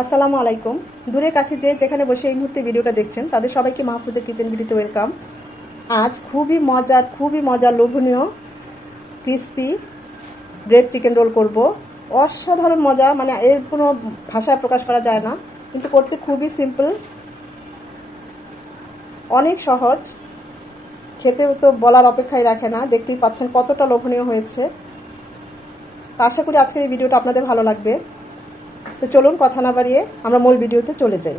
আসসালামু আলাইকুম। দূরে কাছে যে যেখানে বসে এই মুহূর্তে ভিডিওটা দেখছেন, তাদের সবাইকে মাহফুজা কিচেন ভিডিওতে ওয়েলকাম। আজ খুবই মজার খুবই মজার, লোভনীয় ক্রিসপি ব্রেড চিকেন রোল করব। অসাধারণ মজা মানে এর কোনো ভাষায় প্রকাশ করা যায় না, কিন্তু করতে খুবই সিম্পল অনেক সহজ। খেতে তো বলার অপেক্ষায় রাখে না, দেখতেই পাচ্ছেন কতটা লোভনীয় হয়েছে। আশা করি আজকের এই ভিডিওটা আপনাদের ভালো লাগবে। তো চলুন কথা না বাড়িয়ে আমরা মূল ভিডিওতে চলে যাই।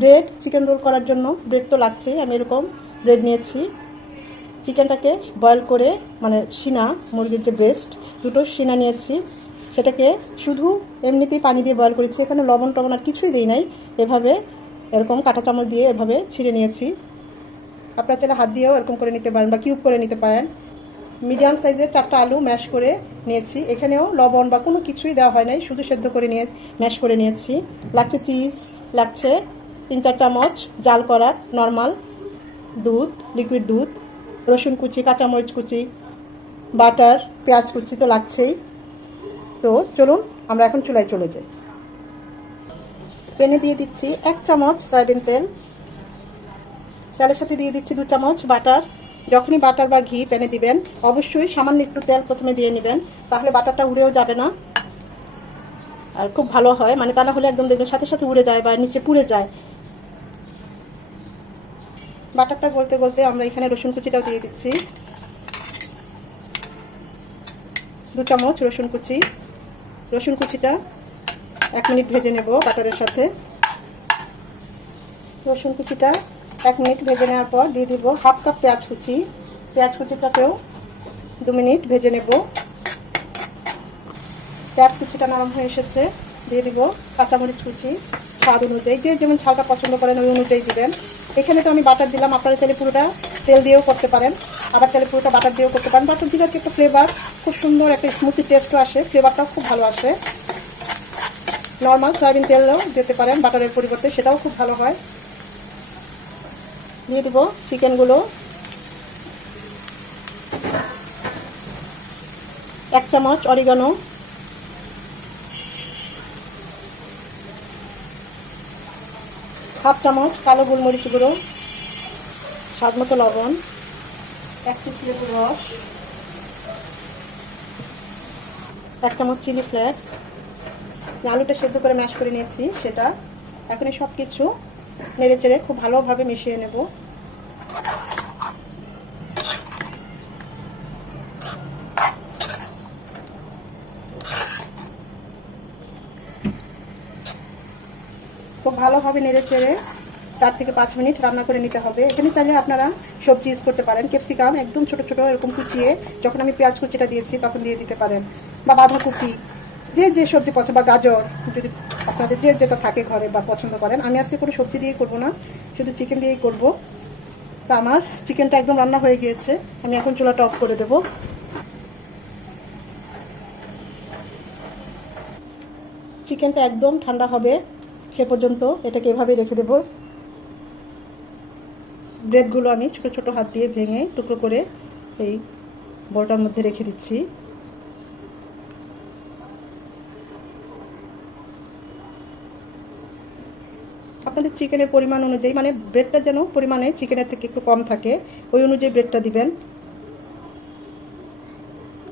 ব্রেড চিকেন রোল করার জন্য ব্রেড তো লাগছেই, আমি এরকম ব্রেড নিয়েছি। চিকেনটাকে বয়েল করে মানে সিনা মুরগির যে ব্রেস্ট দুটো সিনা নিয়েছি। সেটাকে শুধু এমনিতেই পানি দিয়ে বয়েল করেছি। এখানে লবণ টবণ আর কিছুই দিই নাই। এভাবে এরকম কাঁটা চামচ দিয়ে এভাবে ছিঁড়ে নিয়েছি। আপনারা চাইলে হাত দিয়েও এরকম করে নিতে পারেন বা কিউব করে নিতে পারেন। মিডিয়াম সাইজের চারটা আলু ম্যাশ করে নিয়েছি। এখানেও লবণ বা কোনো কিছুই দেওয়া হয় নাই। শুধু সেদ্ধ করে নিয়ে ম্যাশ করে নিয়েছি। লাগছে চিজ লাগছে তিন চার চামচ জাল করার নর্মাল দুধ লিকুইড দুধ, রসুন কুচি, কাঁচামরিচ কুচি বাটার পেঁয়াজ কুচি তো লাগছেই। তো চলুন, আমরা এখন চুলায় চলে যাই। পেনে দিয়ে দিচ্ছি এক চামচ সয়াবিন তেল। তেলের সাথে দিয়ে দিচ্ছি দু চামচ বাটার। যখনই বাটার বা ঘি প্যানে দিবেন, অবশ্যই সামান্য একটু তেল প্রথমে দিয়ে নেবেন, তাহলে বাটারটা উড়েও যাবে না। আর খুব ভালো হয় মানে তা না হলে একদম দেখবেন সাথে সাথে উড়ে যায় বা নিচে পুড়ে যায়। বাটারটা গলতে গলতে আমরা এখানে রসুন কুচিটাও দিয়ে দিচ্ছি। দু চামচ রসুন কুচি। রসুন কুচিটা এক মিনিট ভেজে নেব বাটারের সাথে। রসুন কুচিটা এক মিনিট ভেজে নেওয়ার পর দিয়ে দিব হাফ কাপ পেঁয়াজ কুচি। পেঁয়াজ কুচিটাকেও দু মিনিট ভেজে নেব। পেঁয়াজ কুচিটা নরম হয়ে এসেছে। দিয়ে দিব কাঁচামরিচ কুচি স্বাদ অনুযায়ী। যে যেমন ঝালটা পছন্দ করেন ওই অনুযায়ী দিবেন। এখানে তো আমি বাটার দিলাম, আপনারা চাইলে পুরোটা তেল দিয়েও করতে পারেন। আবার চাইলে পুরোটা বাটার দিয়েও করতে পারেন। বাটার দিলে একটা ফ্লেভার খুব সুন্দর একটা স্মুথি টেস্টও আসে। ফ্লেভারটাও খুব ভালো আসে। নর্মাল সয়াবিন তেলও দিতে পারেন বাটারের পরিবর্তে সেটাও খুব ভালো হয়। দিয়ে দিব চিকেনগুলো এক চামচ অরিগানো। হাফ চামচ কালো গোলমরিচ গুঁড়ো। স্বাদ মতো লবণ, এক পিস লেবুর রস, এক চামচ চিলি ফ্লেক্স। আলুটা সেদ্ধ করে ম্যাশ করে নিয়েছি, সেটা এখন সব কিছু নেড়ে চেড়ে খুব ভালোভাবে মিশিয়ে নেব। খুব ভালোভাবে নেড়ে চেড়ে চার থেকে পাঁচ মিনিট রান্না করে নিতে হবে। এখানে চাইলে আপনারা সবজি ইউজ করতে পারেন। ক্যাপসিকাম একদম ছোট ছোট এরকম কুচিয়ে যখন আমি পেঁয়াজ কুচিটা দিয়েছি তখন দিয়ে দিতে পারেন। বা বাঁধাকপি, যে যে সবজি পছন্দ, বা গাজর, যদি আপনাদের যে যেটা থাকে ঘরে বা পছন্দ করেন, আমি আজকে কোনো সবজি দিয়ে করব না, শুধু চিকেন দিয়েই করব। তা আমার চিকেনটা একদম রান্না হয়ে গিয়েছে। আমি এখন চুলাটা অফ করে দেব। চিকেনটা একদম ঠান্ডা হবে, সে পর্যন্ত এটাকে এভাবে রেখে দেব। ব্রেডগুলো আমি ছোট ছোট হাত দিয়ে ভেঙে টুকরো করে এই বড়টার মধ্যে রেখে দিচ্ছি। আপনাদের চিকেনের পরিমাণ অনুযায়ী মানে ব্রেডটা যেন পরিমাণে চিকেনের থেকে একটু কম থাকে, ওই অনুযায়ী ব্রেডটা দিবেন।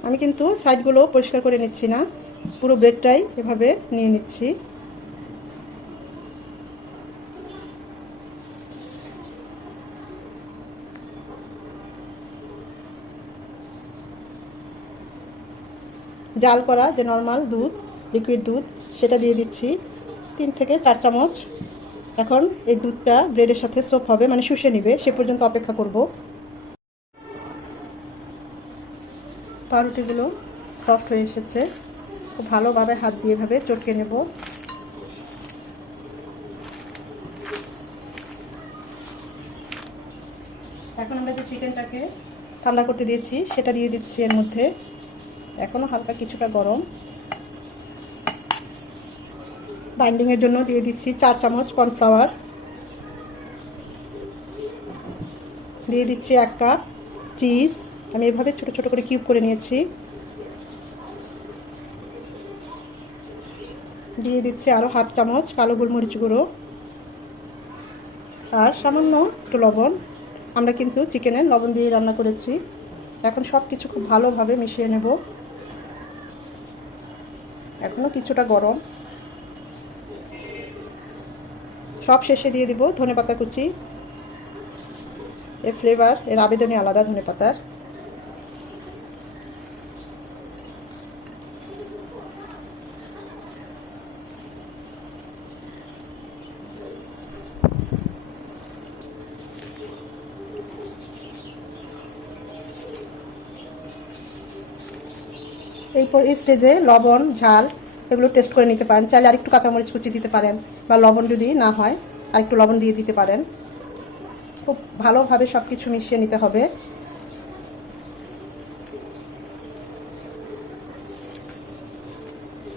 আমি কিন্তু সাইডগুলো পরিষ্কার করে নিচ্ছি না, পুরো ব্রেডটাই এভাবে নিয়ে নিচ্ছি। জাল করা যে নর্মাল দুধ লিকুইড দুধ, সেটা দিয়ে দিচ্ছি। তিন থেকে চার চামচ। এখন এই দুধটা ব্রেডের সাথে সোপ হবে মানে শুষে নিবে। সে পর্যন্ত অপেক্ষা করব। পাউরুটিগুলো সফট হয়ে এসেছে। খুব ভালোভাবে হাত দিয়ে এভাবে চটকে নেব। এখন আমরা যে চিকেনটাকে ঠান্ডা করতে দিয়েছি, সেটা দিয়ে দিচ্ছি এর মধ্যে। এখনও হালকা কিছুটা গরম। বাইন্ডিংয়ের জন্য দিয়ে দিচ্ছি চার চামচ কর্নফ্লাওয়ার দিয়ে দিচ্ছি এক কাপ চিজ আমি এভাবে ছোট ছোট করে কিউব করে নিয়েছি। দিয়ে দিচ্ছি আরও হাফ চামচ কালো গোলমরিচ গুঁড়ো। আর সামান্য একটু লবণ। আমরা কিন্তু চিকেনে লবণ দিয়ে রান্না করেছি। এখন সব কিছু খুব ভালোভাবে মিশিয়ে নেব। এখনও কিছুটা গরম। সব শেষে দিয়ে দিব ধনে পাতা কুচি। এর ফ্লেভার এর আবেদনে আলাদা ধনে পাতার এরপর এই স্টেজে লবণ, ঝাল এগুলো টেস্ট করে নিতে পারেন। চাইলে আরেকটু কাঁচামরিচ কুচি দিতে পারেন বা লবণ যদি না হয়, আরেকটু লবণ দিয়ে দিতে পারেন। খুব ভালোভাবে সব কিছু মিশিয়ে নিতে হবে।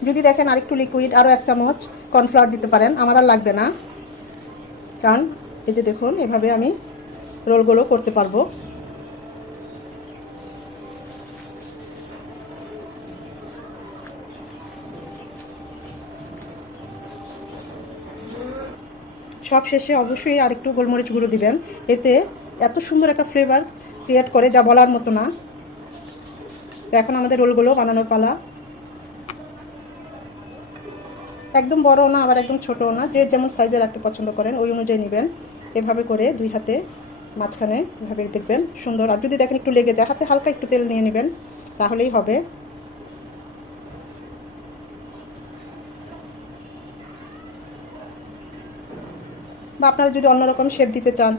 যদি দেখেন আরেকটু লিকুইড আরও এক চামচ কর্নফ্লাওয়ার দিতে পারেন, আমার আর লাগবে না। কারণ এই যে দেখুন, এভাবে আমি রোলগুলো করতে পারব। সব শেষে অবশ্যই আরেকটু গোলমরিচ গুঁড়ো দিবেন। এতে এত সুন্দর একটা ফ্লেভার ক্রিয়েট করে, যা বলার মতো না। এখন আমাদের রোলগুলো বানানোর পালা। একদম বড় না, আবার একদম ছোটও না। যে যেমন সাইজে রাখতে পছন্দ করেন, ওই অনুযায়ী নেবেন। এভাবে করে দুই হাতে মাঝখানে এভাবে দেখবেন সুন্দর। আর যদি দেখেন একটু লেগে যায়, হাতে হালকা একটু তেল নিয়ে নেবেন, তাহলেই হবে। বা আপনারা যদি অন্যরকম শেপ দিতে চান,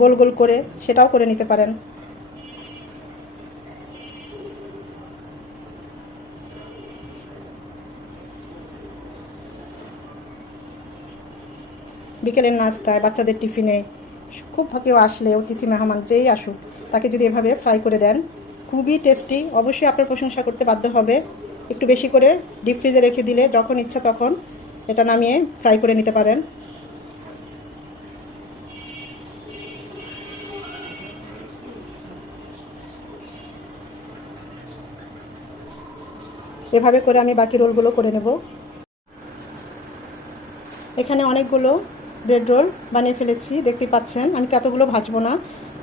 গোল গোল করে সেটাও করে নিতে পারেন। বিকেলের নাস্তায় বাচ্চাদের টিফিনে খুব কেউ আসলে, অতিথি মেহমান যেই আসুক, তাকে যদি এভাবে ফ্রাই করে দেন, খুবই টেস্টি অবশ্যই আপনার প্রশংসা করতে বাধ্য হবে। একটু বেশি করে ডিপ ফ্রিজে রেখে দিলে যখন ইচ্ছা তখন এটা নামিয়ে ফ্রাই করে নিতে পারেন। এভাবে করে আমি বাকি রোলগুলো করে নেব। এখানে অনেকগুলো ব্রেড রোল বানিয়ে ফেলেছি দেখতে পাচ্ছেন। আমি এতগুলো ভাজবো না?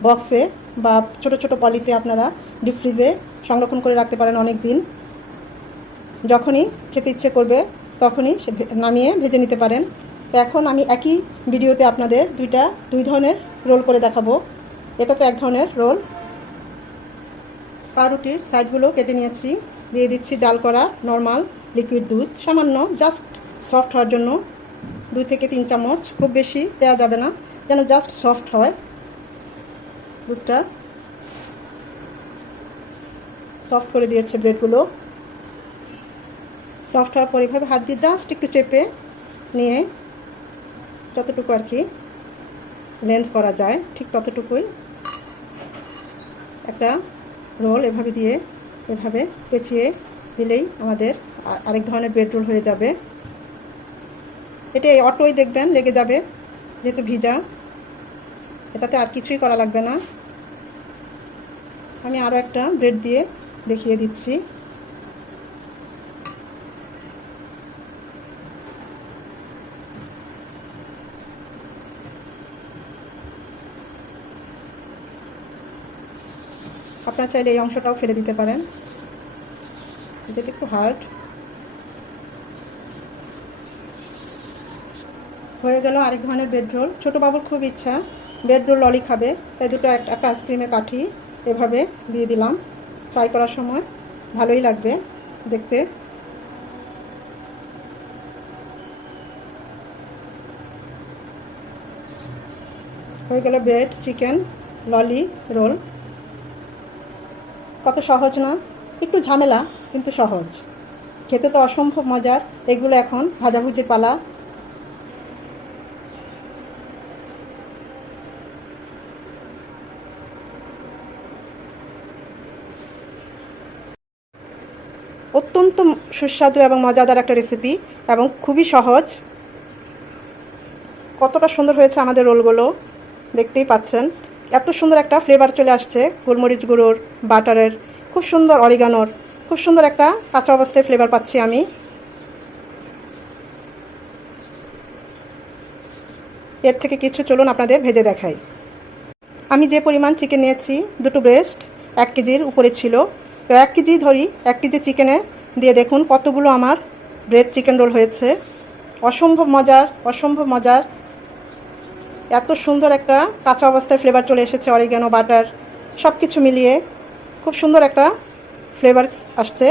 বক্সে বা ছোট ছোট পলিতে আপনারা ডিপ ফ্রিজে সংরক্ষণ করে রাখতে পারেন অনেক দিন যখনই খেতে ইচ্ছে করবে, তখনই নামিয়ে ভেজে নিতে পারেন। তো এখন আমি একই ভিডিওতে আপনাদের দুইটা, দুই ধরনের রোল করে দেখাবো। এটা তো এক ধরনের রোল। পাউরুটির সাইডগুলো কেটে নিয়েছি। দিয়ে দিচ্ছি জাল করা নর্মাল লিকুইড দুধ। সামান্য জাস্ট সফট হওয়ার জন্য দুই থেকে তিন চামচ, খুব বেশি দেওয়া যাবে না, যেন জাস্ট সফট হয় দুধটা। সফট করে দিয়েছে ব্রেডগুলো। সফট হওয়ার পর এভাবে হাত দিয়ে জাস্ট একটু চেপে নিয়ে যতটুকু আর কি লেন্থ করা যায়, ঠিক ততটুকুই একটা রোল এভাবে দিয়ে এভাবে পেঁচিয়ে দিলেই আমাদের আরেক ধরনের ব্রেড রোল হয়ে যাবে। এটা এই অটোই দেখবেন, লেগে যাবে, যেহেতু ভিজা। এটাতে আর কিছুই করা লাগবে না। আমি আরও একটা ব্রেড দিয়ে দেখিয়ে দিচ্ছি। আপনার চাইলে এই অংশটাও ফেলে দিতে পারেন। এটা একটু হার্ড হয়ে গেল আরেক ধরনের বেড রোল ছোটো বাবুর খুব ইচ্ছা। বেড রোল ললি খাবে। তাই দুটো এক- একটা আইসক্রিমের কাঠি এভাবে দিয়ে দিলাম। ফ্রাই করার সময় ভালোই লাগবে দেখতে। হয়ে গেল ব্রেড চিকেন ললি রোল কত সহজ না, একটু ঝামেলা, কিন্তু সহজ। খেতে তো অসম্ভব মজার, এগুলো এখন ভাজাভুজি পালা। অত্যন্ত সুস্বাদু এবং মজাদার একটা রেসিপি এবং খুবই সহজ। কতটা সুন্দর হয়েছে আমাদের রোলগুলো দেখতেই পাচ্ছেন। এত সুন্দর একটা ফ্লেভার চলে আসছে। গোলমরিচ গুঁড়োর, বাটারের, খুব সুন্দর অরিগানোর খুব সুন্দর একটা কাঁচা অবস্থায় ফ্লেভার পাচ্ছি আমি। এর থেকে কিছু চলুন আপনাদের ভেজে দেখাই। আমি যে পরিমাণ চিকেন নিয়েছি, দুটো ব্রেস্ট এক কেজির উপরে ছিল। তো এক কেজি ধরি, এক কেজি চিকেনে দিয়ে দেখুন কতগুলো আমার ব্রেড চিকেন রোল হয়েছে। অসম্ভব মজার অসম্ভব মজার এত সুন্দর একটা কাঁচা অবস্থায় ফ্লেভার চলে এসেছে অরিগানো বাটার সব কিছু মিলিয়ে খুব সুন্দর একটা ফ্লেভার আসছে।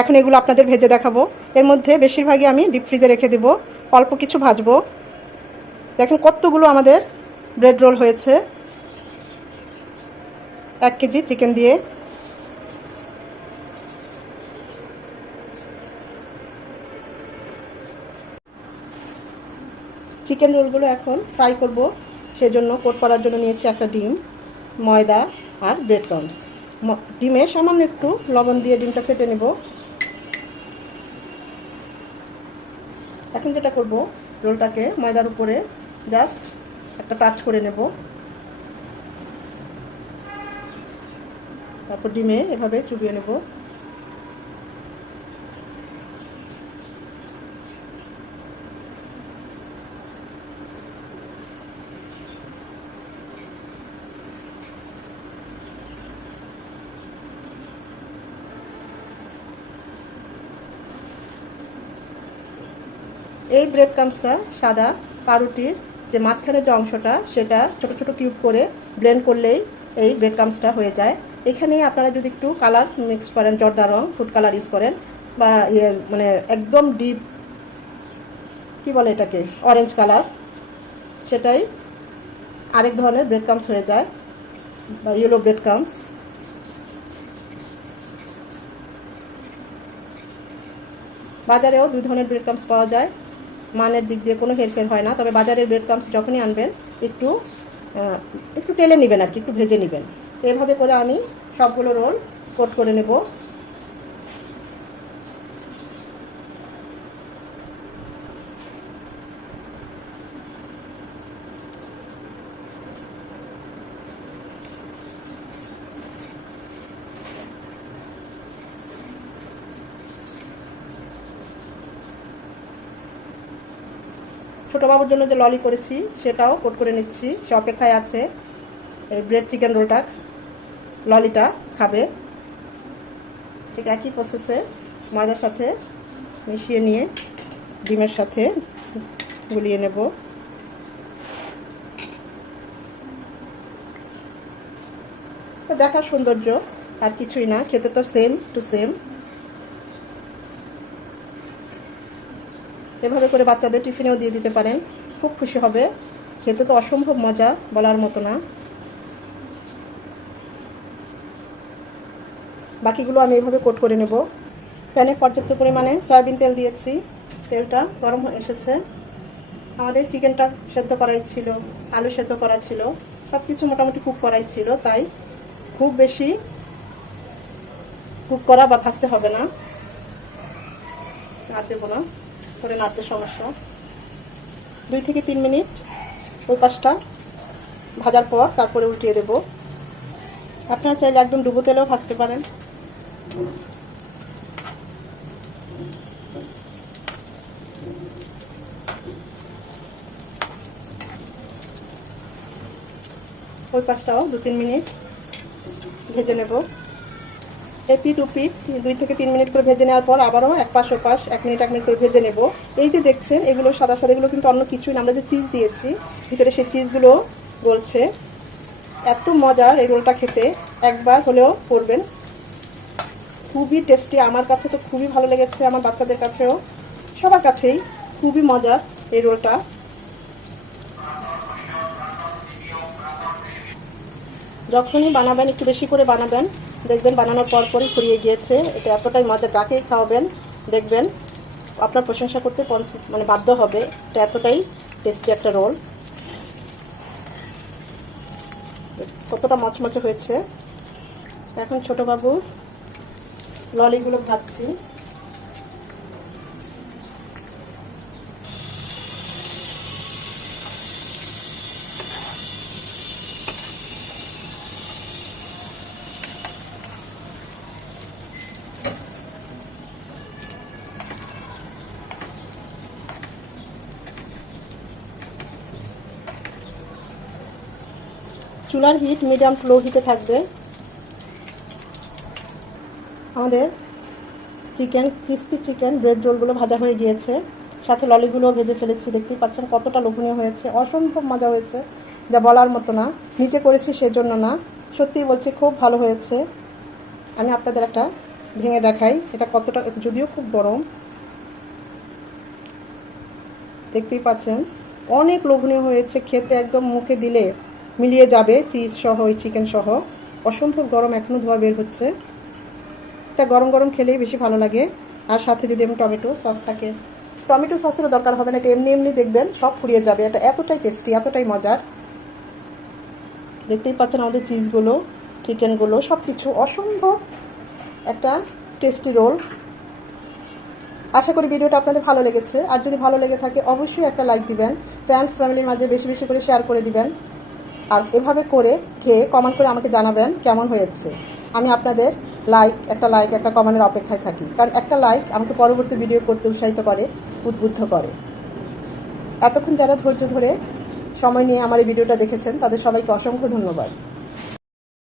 এখন এগুলো আপনাদের ভেজে দেখাবো। এর মধ্যে বেশিরভাগই আমি ডিপ ফ্রিজে রেখে দেবো, অল্প কিছু ভাজবো। দেখেন কতগুলো আমাদের ব্রেড রোল হয়েছে। এক কেজি চিকেন দিয়ে। চিকেন রোলগুলো এখন ফ্রাই করব। সেজন্য কোট করার জন্য নিয়েছি একটা ডিম, ময়দা আর ব্রেড ক্রামস ডিমে সামান্য একটু লবণ দিয়ে ডিমটা ফেটে নেব। এখন যেটা করব, রোলটাকে ময়দার উপরে জাস্ট একটা টাচ করে নেব। তারপর ডিমে এভাবে চুবিয়ে নেব। এই ব্রেড ক্রামসটা সাদা পাউরুটির যে মাঝখানে যে অংশটা, সেটা ছোট ছোট কিউব করে ব্লেন্ড করলেই এই ব্রেড ক্রামসটা হয়ে যায়। এখানে আপনারা যদি একটু কালার মিক্স করেন, জর্দা রং ফুড কালার ইউজ করেন, বা ইয়ে মানে একদম ডিপ কি বলে এটাকে অরেঞ্জ কালার সেটাই আরেক ধরনের ব্রেড ক্রামস হয়ে যায়, বা ইয়েলো ব্রেড ক্রামস বাজারেও দুই ধরনের ব্রেড ক্রামস পাওয়া যায়। মানের দিক দিয়ে কোনো হেরফের হয় না, তবে বাজারের ব্রেড ক্রামস যখনই আনবেন, একটু একটু টেলে নেবেন আর কি, একটু ভেজে নেবেন। এভাবে করে আমি সবগুলো রোল কোট করে নেব। ছোটো বাবুর জন্য যে ললি করেছি, সেটাও কোট করে নিচ্ছি। সে অপেক্ষায় আছে, এই ব্রেড চিকেন রোলটা ললিটা খাবে। ঠিক একই প্রসেসে ময়দার সাথে মিশিয়ে নিয়ে ডিমের সাথে গুলিয়ে নেব। দেখার সৌন্দর্য আর কিছুই না, খেতে তো সেম টু সেম এভাবে করে বাচ্চাদের টিফিনেও দিয়ে দিতে পারেন। খুব খুশি হবে। খেতে তো অসম্ভব মজা বলার মতো না। বাকিগুলো আমি এভাবে কোট করে নেব। প্যানে পর্যাপ্ত পরিমাণে সয়াবিন তেল দিয়েছি। তেলটা গরম হয়ে এসেছে। আমাদের চিকেনটা সেদ্ধ করাই ছিল, আলু সেদ্ধ করা ছিল। সব কিছু মোটামুটি কুক করাই ছিল, তাই খুব বেশি কুক করা বা ভাজতে হবে না। আর দেবো না। করে নাড়তে সমস্যা। দুই থেকে তিন মিনিট ওই পাশটা ভাজার পর তারপরে উল্টিয়ে দেব। আপনারা চাইলে একদম ডুবো তেলেও ভাজতে পারেন। ওই পাশটাও দু তিন মিনিট ভেজে নেব। এপিট উপিট দুই থেকে তিন মিনিট করে ভেজে নেওয়ার পর আবারও এক পাশ ও পাশ, এক মিনিট এক মিনিট করে ভেজে নেব। এই যে দেখছেন, এগুলো সাদা সাদা, এগুলো কিন্তু অন্য কিছুই আমরা যে চিজ দিয়েছি, ভিতরে সেই চিজগুলো গলছে। এত মজার এই রোলটা খেতে। একবার হলেও করবেন। খুবই টেস্টি আমার কাছে তো খুবই ভালো লেগেছে, আমার বাচ্চাদের কাছেও। সবার কাছেই খুবই মজার এই রোলটা। যখনই বানাবেন, একটু বেশি করে বানাবেন। দেখবেন, বানানোর পর পরই ফুরিয়ে গিয়েছে। এটা এতটাই মজা যাকেই খাওয়াবেন দেখবেন। আপনার প্রশংসা করতে মানে বাধ্য হবে। এটা এতটাই টেস্টি একটা রোল কতটা মচমচে হয়েছে। এখন ছোট বাবু ললিগুলো ভাবছি চুলার হিট মিডিয়াম টু লো হিটে থাকবে। আমাদের চিকেন ক্রিস্পি চিকেন ব্রেড রোলগুলো ভাজা হয়ে গিয়েছে। সাথে ললিগুলোও ভেজে ফেলেছি, দেখতেই পাচ্ছেন কতটা লোভনীয় হয়েছে। অসম্ভব মজা হয়েছে, যা বলার মতো না। নিচে করেছি সেজন্য না। সত্যিই বলছি, খুব ভালো হয়েছে। আমি আপনাদের একটা ভেঙে দেখাই। এটা কতটা, যদিও খুব গরম। দেখতেই পাচ্ছেন, অনেক লোভনীয় হয়েছে খেতে একদম মুখে দিলে। মিলিয়ে যাবে চিজ সহ ওই চিকেন সহ। অসম্ভব গরম এখনও ধোয়া বের হচ্ছে। এটা গরম গরম খেলেই বেশি ভালো লাগে। আর সাথে যদি এমনি টমেটো সস থাকে। টমেটো সসেরও দরকার হবে না, এটা এমনি এমনি দেখবেন, সব ফুরিয়ে যাবে। এটা এতটাই টেস্টি এতটাই মজার। দেখতেই পাচ্ছেন আমাদের চিজগুলো, চিকেনগুলো সব কিছু অসম্ভব একটা টেস্টি রোল আশা করি ভিডিওটা আপনাদের ভালো লেগেছে। আর যদি ভালো লেগে থাকে, অবশ্যই একটা লাইক দিবেন। ফ্রেন্ডস ফ্যামিলির মাঝে বেশি বেশি করে শেয়ার করে দিবেন। আর এভাবে করে খেয়ে কমেন্ট করে আমাকে জানাবেন কেমন হয়েছে। আমি আপনাদের লাইক একটা লাইক একটা কমেন্টের অপেক্ষায় থাকি। কারণ একটা লাইক আমাকে পরবর্তী ভিডিও করতে উৎসাহিত করে, উদ্বুদ্ধ করে। এতক্ষণ যারা ধৈর্য ধরে সময় নিয়ে আমার এই ভিডিওটা দেখেছেন, তাদের সবাইকে অসংখ্য ধন্যবাদ।